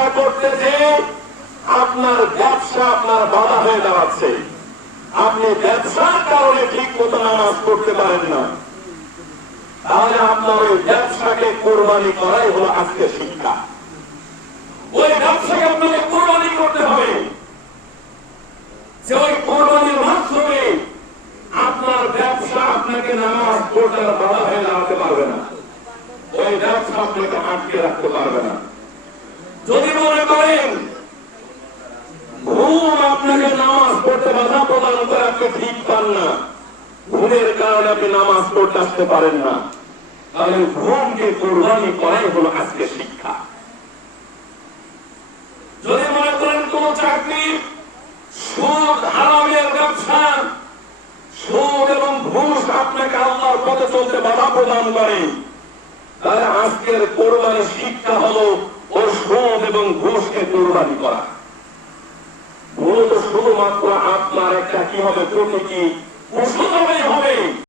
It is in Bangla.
ব্যবসা করতে যে আপনার ব্যবসা আপনার বাধা হয়ে দাঁড়াচ্ছে, আপনি ব্যবসার কারণে ঠিক মতো নামাজ পড়তে পারেন না, তাহলে আপনার ওই ব্যবসাকে কোরবানি করাই হলো আজকে শিক্ষা। ওই ব্যবসাকে আপনাকে কোরবানি করতে হবে, যে ওই কোরবানির মাধ্যমে আপনার ব্যবসা আপনাকে নামাজ পড়তে বাধা হয়ে দাঁড়াতে পারবে না, ওই ব্যবসা আপনাকে আটকে রাখতে পারবে না। যদি মনে করেন ঘুম আপনাকে নামাজ পড়তে বাধা প্রদান করে, আপনি ঠিক পান না, ঘুমের কারণে আপনি নামাজ পড়তে আসতে পারেন না, তাহলে ঘুমকে কোরবানি করাই হলো আজকে শিক্ষা। যদি মনে করেন কোন চাকরি, সুদ হারামের ব্যবসা, সুদ এবং ঘুষ আপনাকে আল্লাহর পথে চলতে বাধা প্রদান করে, তাহলে আজকের কোরবানির শিক্ষা হলো ও সুদ এবং ঘুষকে কোরবানি করা। মূলত শুধুমাত্র আপনার একটা কি হবে, প্রতীকী হবে।